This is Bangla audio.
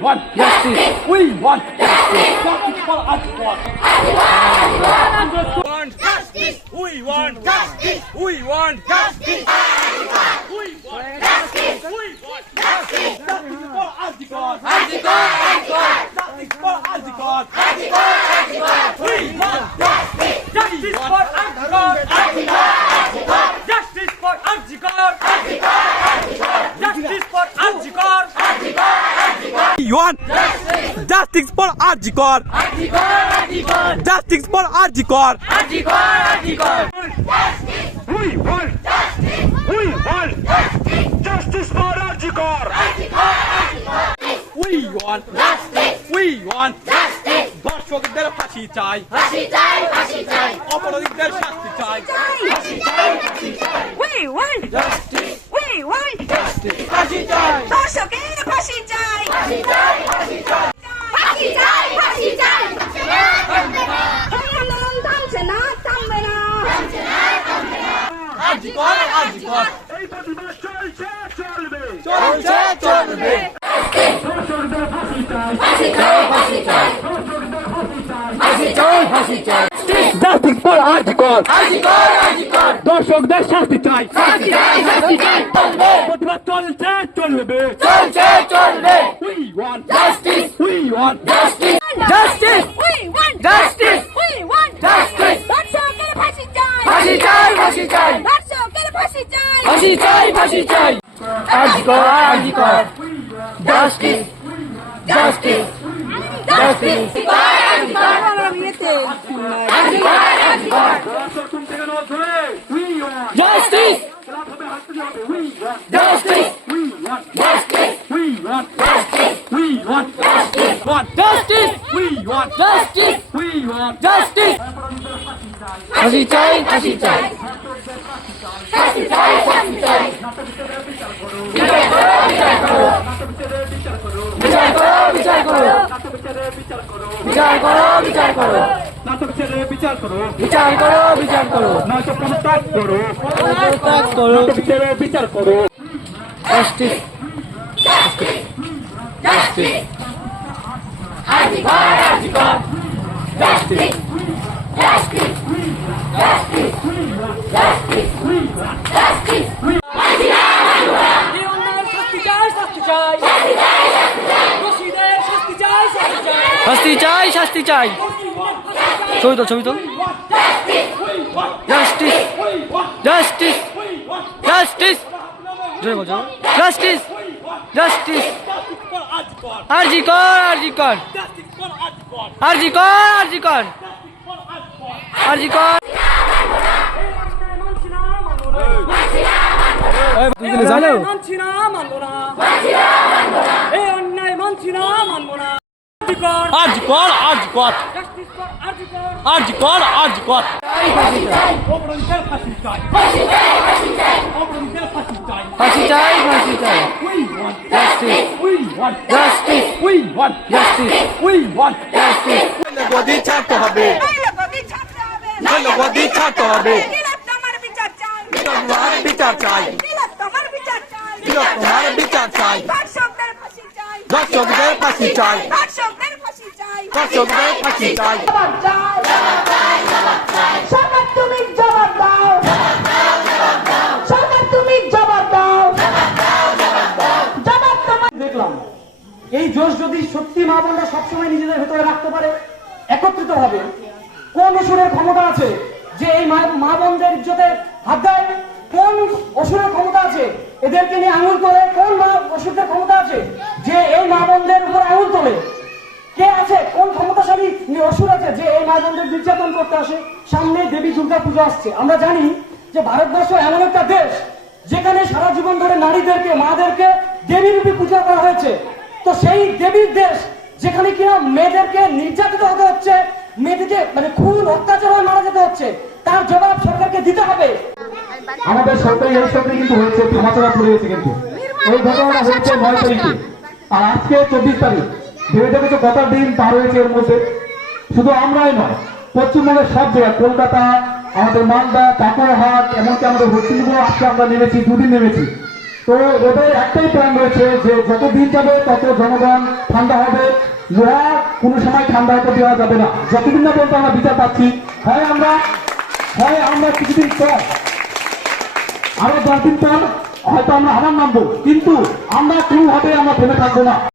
want justice. We want justice. Justice for us. Want justice. We want justice. We want justice. We want justice. We want justice. Justice for Azikon. Azikon. Azikon. Justice for Azikon. Azikon. Azikon. You want justice for Arjikor. Justice for Arjikor. We want We want justice for Arjikor. We want We want দর্শকদের ফাঁসি চাই অপরাধীদের শাস্তি চাই We want We want ফাঁসি চাই দর্শকের ফাঁসি চাই ফাঁসি চাই ফাঁসি চাই আন্দোলন থামছে না থামবে না আরজিকর আরজিকর এই প্রতিবাদ চলছে চলবে চলছে চলবে দর্শকদের ফাঁসি চাই দর্শকদের ফাঁসি চাই জাস্টিস ফর আরজিকর দর্শকদের শাস্তি চাই প্রতিবাদ চলছে চলবে চলছে চলবে We want Justice! We want Justice! Justice! We want Justice! We want Justice! দর্শকের ফাঁসি চাই ফাঁসি চাই ফাঁসি চাই দর্শকের ফাঁসি চাই। ফাঁসি চাই ফাঁসি চাই। RG Kar RG Kar justice justice justice justice justice We want Want justice We want justice We want. Justice ফাঁসি চাই ফাঁসি চাই বিচার করো। বিচার করো বিচার করো। বিচার করো বিচার করো। বিচার করো নাটক পদত্যাগ করো পদত্যাগ করো বিচার করো জাস্টিস জাস্টিস শাস্তি চাই শাস্তি চাই। ছবি তো ছবি তো justice justice justice justice justice RG Kar RG Kar. আরজি কর আরজি কর। কর। জানো মানছি না না। এই অন্যায় মানছি না না। Arjikor Arjikor justice for RG Kar Arjikor Arjikor অপরাধীদের ফাঁসি চাই ফাঁসি চাই চাই We want justice. We want justice. We want justice. We want justice. গদি ছাড়তে হবে। গদি ছাড়তে হবে। বিচার চাই। তোমার বিচার চাই। দর্শকদের ফাঁসি চাই। চাই দর্শকদের ফাঁসি চাই সরকার তুমি জবাব দাও সরকার এই জোশ যদি সত্যি মা বোনরা সবসময় নিজেদের ভেতরে রাখতে পারে একত্রিত ভাবে কোন অসুরের ক্ষমতা আছে যে এই মা- বোনদের ইজ্জতে হাত দেয় কোন অসুরের ক্ষমতা আছে এদেরকে নিয়ে আঙুল তোলে কোন অসুরদের ক্ষমতা আছে যে এই মা বোনদের উপর আঙুল তোলে অসুর আছে যে এই মা নির্যাতন করতে আসে সামনে দেবী দুর্গা পুজো আসছে। আমরা জানি যে ভারতবর্ষ এমন একটা দেশ যেখানে সারা জীবন ধরে নারীদেরকে, মাদেরকে দেবী রূপে পূজা করা হয়েছে। তো সেই দেবীর দেশ যেখানে কিনা মেয়েদেরকে নির্যাতিত হতে হচ্ছে, মেয়েদেরকে মানে খুন, অত্যাচার হয়ে মারা যেতে হচ্ছে, তার জবাব সরকারকে দিতে হবে। আমাদের সরকারি এই কিন্তু হয়েছে থামাচড়া পড়ে গেছে কিন্তু। এই ঘটনাটা হয়েছে নয় তারিখে। আর আজকে চব্বিশ তারিখ। ভেবে দেখেছ কত দিন পার হয়েছে এর মধ্যে? শুধু আমরাই নয়, পশ্চিমবঙ্গের সব জায়গায় কলকাতা, আমাদের মালদা, কাকরহাট, এমনকি আমাদের হস্তিনপুর আজকে আমরা নেমেছি, দুদিন নেমেছি। তো ওদের একটাই প্ল্যান রয়েছে যে যত দিন যাবে তত জনগণ ঠান্ডা হবে। লোহা কোনো সময় ঠান্ডা হতে দেওয়া যাবে না। যতদিন না পর্যন্ত আমরা বিচার পাচ্ছি, হয় আমরা হয় আমরা কিছুদিন পর, আরও দশ দিন পর হয়তো আমরা হারান নামবো। কিন্তু আমরা কোনোভাবে আমরা থেমে থাকব না।